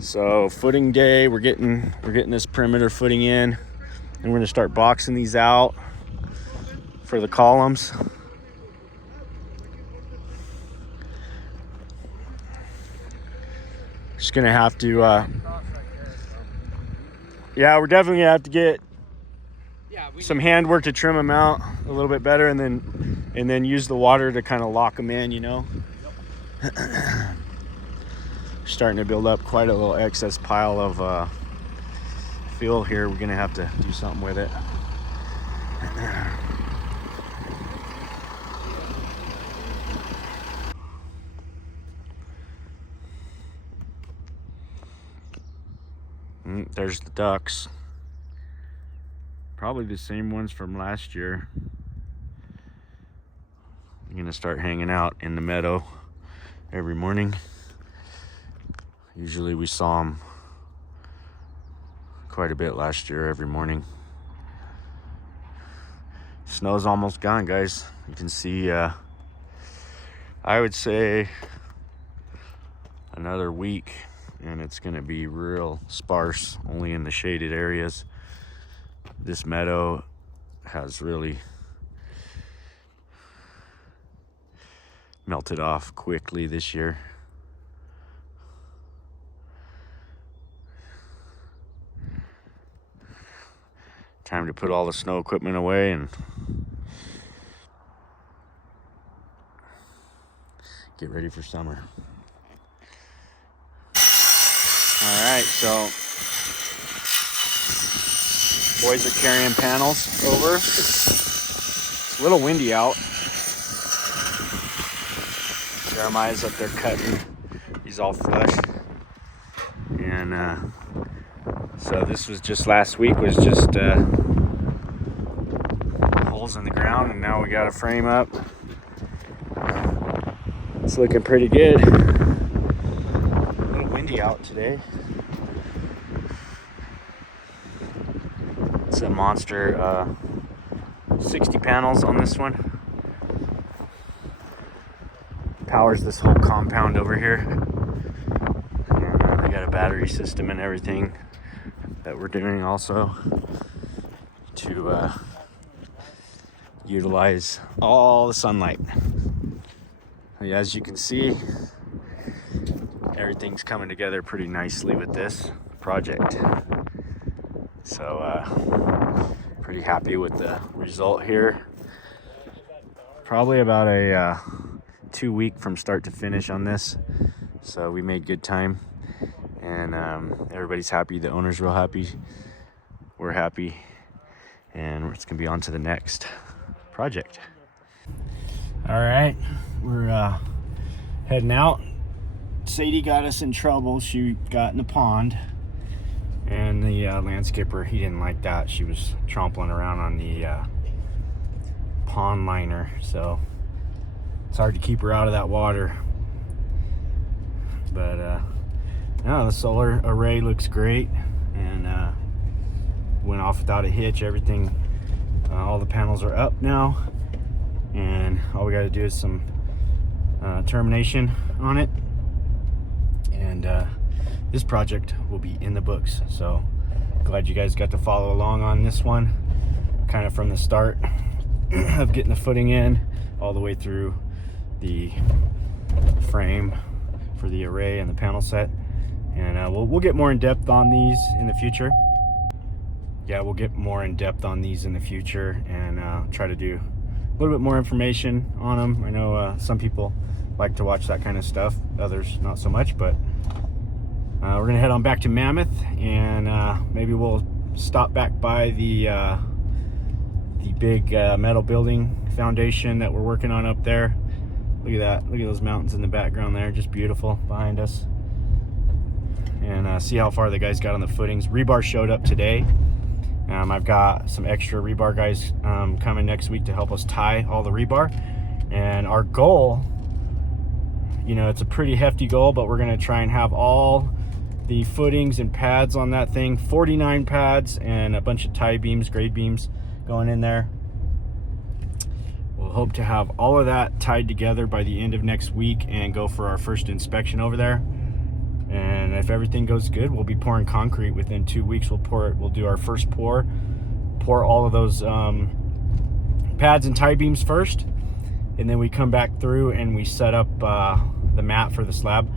So footing day, we're getting this perimeter footing in, and we're gonna start boxing these out for the columns. Just gonna have to yeah, we're definitely gonna have to get some handwork to trim them out a little bit better, and then use the water to kind of lock them in, you know. Starting to build up quite a little excess pile of fill here. We're gonna have to do something with it. There's the ducks. Probably the same ones from last year. I'm gonna start hanging out in the meadow every morning. Usually we saw them quite a bit last year every morning. Snow's almost gone, guys. You can see, I would say another week and it's gonna be real sparse, only in the shaded areas. This meadow has really melted off quickly this year. Time to put all the snow equipment away and get ready for summer. All right, so boys are carrying panels over. It's a little windy out. Jeremiah's up there cutting. He's all flush. And so this was just last week, was just holes in the ground, and now we got a frame up. It's looking pretty good. A little windy out today. It's a monster 60 panels on this one. Powers this whole compound over here. And we got a battery system and everything that we're doing also to utilize all the sunlight. As you can see, everything's coming together pretty nicely with this project. So pretty happy with the result here. Probably about a 2 week from start to finish on this. So we made good time, and everybody's happy. The owner's real happy. We're happy, and it's gonna be on to the next project. All right, we're heading out. Sadie got us in trouble. She got in the pond, and the landscaper, he didn't like that. She was trompling around on the pond liner, so it's hard to keep her out of that water. But no, the solar array looks great, and went off without a hitch. Everything, all the panels are up now, and all we got to do is some termination on it, and this project will be in the books. So glad you guys got to follow along on this one, kind of from the start of getting the footing in all the way through the frame for the array and the panel set. And we'll get more in depth on these in the future. Yeah, we'll get more in depth on these in the future, and try to do a little bit more information on them. I know some people like to watch that kind of stuff, others not so much, but we're gonna head on back to Mammoth, and maybe we'll stop back by the big metal building foundation that we're working on up there. Look at that, look at those mountains in the background there, just beautiful behind us. And see how far the guys got on the footings. Rebar showed up today. I've got some extra rebar guys coming next week to help us tie all the rebar. And our goal, you know, it's a pretty hefty goal, but we're gonna try and have all the footings and pads on that thing, 49 pads and a bunch of tie beams, grade beams going in there. We'll hope to have all of that tied together by the end of next week and go for our first inspection over there. And if everything goes good, we'll be pouring concrete within 2 weeks. We'll do our first pour all of those pads and tie beams first, and then we come back through and we set up the mat for the slab.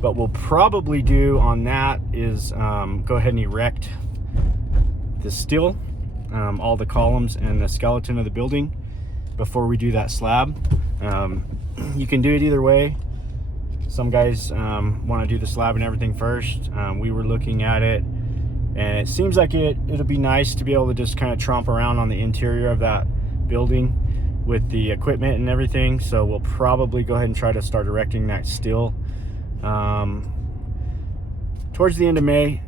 But we'll probably do on that is go ahead and erect the steel, all the columns and the skeleton of the building before we do that slab. You can do it either way. Some guys want to do the slab and everything first. We were looking at it, and it seems like it'll be nice to be able to just kind of tromp around on the interior of that building with the equipment and everything. So we'll probably go ahead and try to start erecting that steel towards the end of May.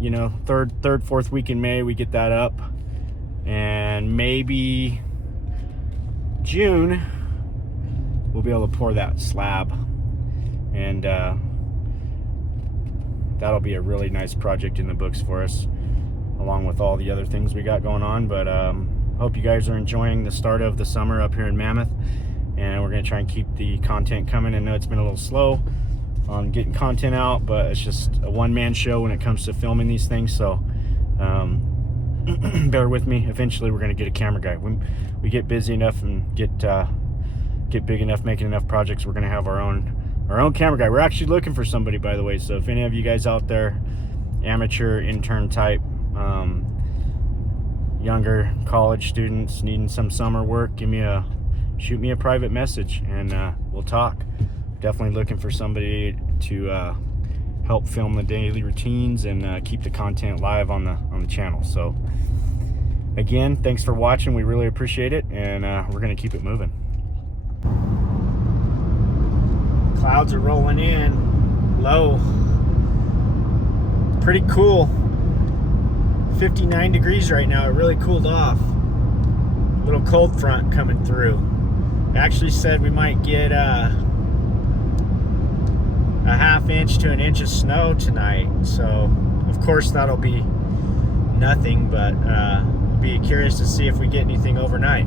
You know, third, fourth week in May, we get that up, and maybe June we'll be able to pour that slab, and that'll be a really nice project in the books for us, along with all the other things we got going on. But hope you guys are enjoying the start of the summer up here in Mammoth, and we're gonna try and keep the content coming. I know it's been a little slow on getting content out, but it's just a one-man show when it comes to filming these things, so bear with me. Eventually we're gonna get a camera guy. When we get busy enough and get big enough, making enough projects, we're gonna have our own camera guy. We're actually looking for somebody, by the way, so if any of you guys out there, amateur intern type, younger college students needing some summer work, shoot me a private message, and we'll talk. Definitely looking for somebody to help film the daily routines and keep the content live on the channel. So again, thanks for watching. We really appreciate it, and we're gonna keep it moving. Clouds are rolling in low. Pretty cool. 59 degrees right now. It really cooled off. Little cold front coming through. It actually said we might get a half inch to an inch of snow tonight, so of course that'll be nothing, but be curious to see if we get anything overnight.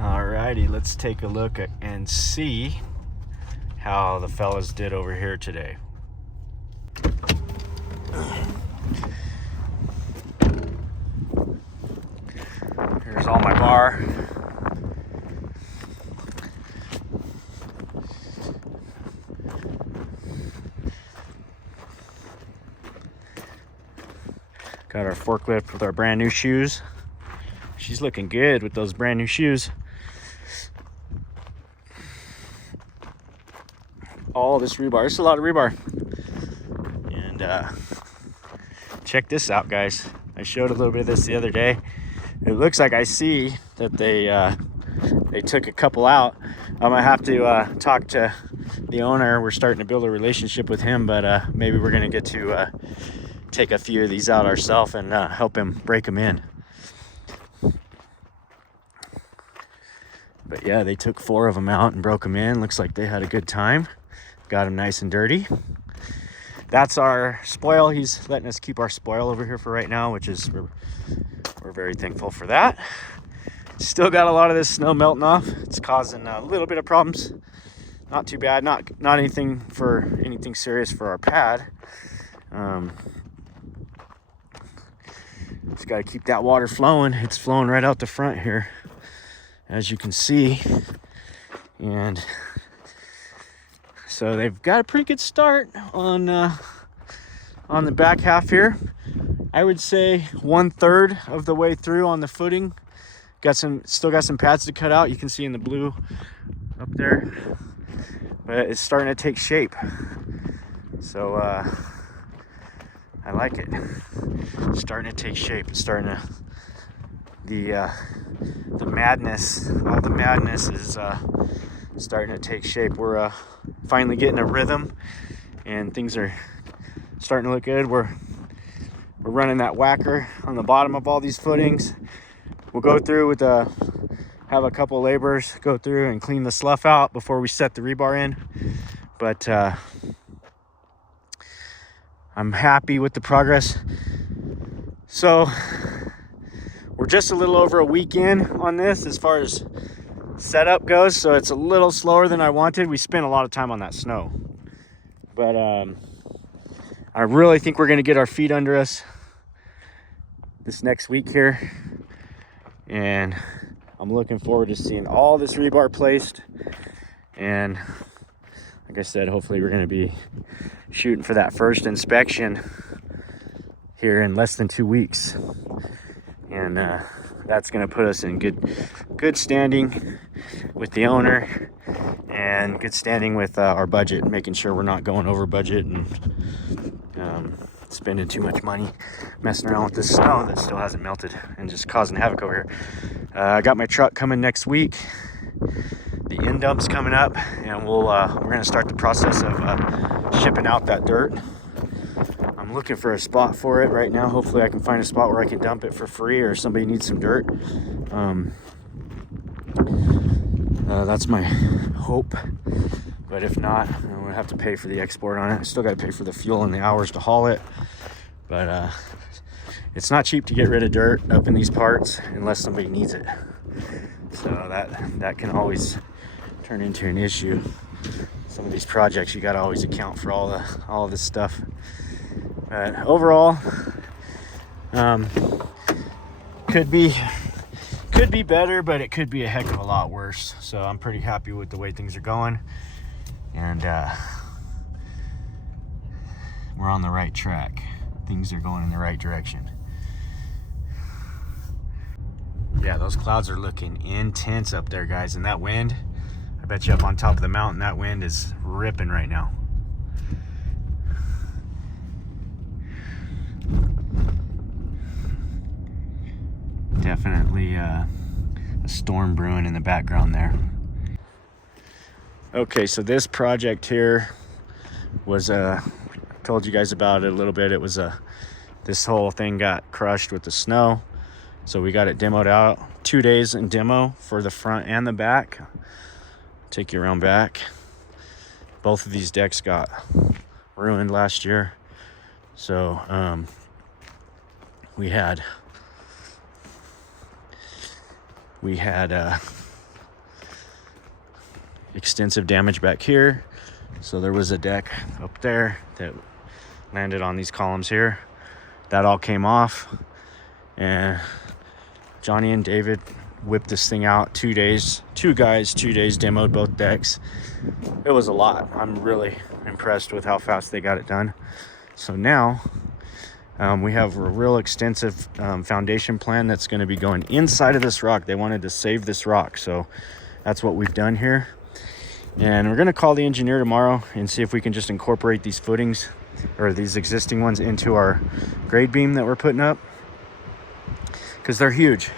Alrighty, let's take a look at and see how the fellas did over here today. Here's all my bar. Got our forklift with our brand new shoes. She's looking good with those brand new shoes. All this rebar. This is a lot of rebar. And check this out, guys. I showed a little bit of this the other day. It looks like I see that they took a couple out. I'm gonna have to talk to the owner. We're starting to build a relationship with him, but maybe we're gonna get to take a few of these out ourselves and help him break them in. But yeah, they took 4 of them out and broke them in. Looks like they had a good time. Got them nice and dirty. That's our spoil. He's letting us keep our spoil over here for right now, which is, we're very thankful for that. Still got a lot of this snow melting off. It's causing a little bit of problems. Not too bad. Not anything serious for our pad. Just got to keep that water flowing. It's flowing right out the front here, as you can see. And so they've got a pretty good start on the back half here. I would say 1/3 of the way through on the footing. Still got some pads to cut out. You can see in the blue up there, but it's starting to take shape. So I like it. It's starting to take shape. It's starting to the madness. All the madness is starting to take shape. We're finally getting a rhythm, and things are starting to look good. We're running that whacker on the bottom of all these footings. We'll go through with have a couple laborers go through and clean the slough out before we set the rebar in. But I'm happy with the progress. So we're just a little over a week in on this as far as setup goes, so it's a little slower than I wanted. We spent a lot of time on that snow, but I really think we're gonna get our feet under us this next week here, and I'm looking forward to seeing all this rebar placed. And like I said, hopefully we're gonna be shooting for that first inspection here in less than 2 weeks, and that's going to put us in good standing with the owner, and good standing with our budget, making sure we're not going over budget and spending too much money messing around with this snow that still hasn't melted and just causing havoc over here. I got my truck coming next week. The end dump's coming up, and we're going to start the process of shipping out that dirt. I'm looking for a spot for it right now. Hopefully I can find a spot where I can dump it for free, or somebody needs some dirt. That's my hope. But if not, I'm gonna have to pay for the export on it. I still gotta pay for the fuel and the hours to haul it. But it's not cheap to get rid of dirt up in these parts unless somebody needs it. So that can always turn into an issue. Some of these projects, you gotta always account for all of this stuff. But overall, could be better, but it could be a heck of a lot worse. So I'm pretty happy with the way things are going, and we're on the right track. Things are going in the right direction. Yeah, those clouds are looking intense up there, guys, and that wind, I bet you up on top of the mountain, that wind is ripping right now. Definitely a storm brewing in the background there. Okay, so this project here was I told you guys about it a little bit. It was this whole thing got crushed with the snow, so we got it demoed out. 2 days in demo for the front and the back. Take you around back. Both of these decks got ruined last year, so we had extensive damage back here. So there was a deck up there that landed on these columns here. That all came off, and Johnny and David whipped this thing out 2 days. 2 guys, 2 days, demoed both decks. It was a lot. I'm really impressed with how fast they got it done. So now we have a real extensive foundation plan that's going to be going inside of this rock. They wanted to save this rock, so that's what we've done here. And we're going to call the engineer tomorrow and see if we can just incorporate these footings, or these existing ones, into our grade beam that we're putting up, because they're huge,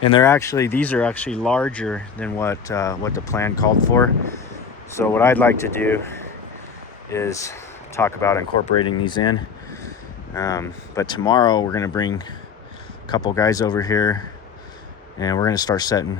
and these are actually larger than what the plan called for. So what I'd like to do is talk about incorporating these in. But tomorrow we're going to bring a couple guys over here, and we're going to start setting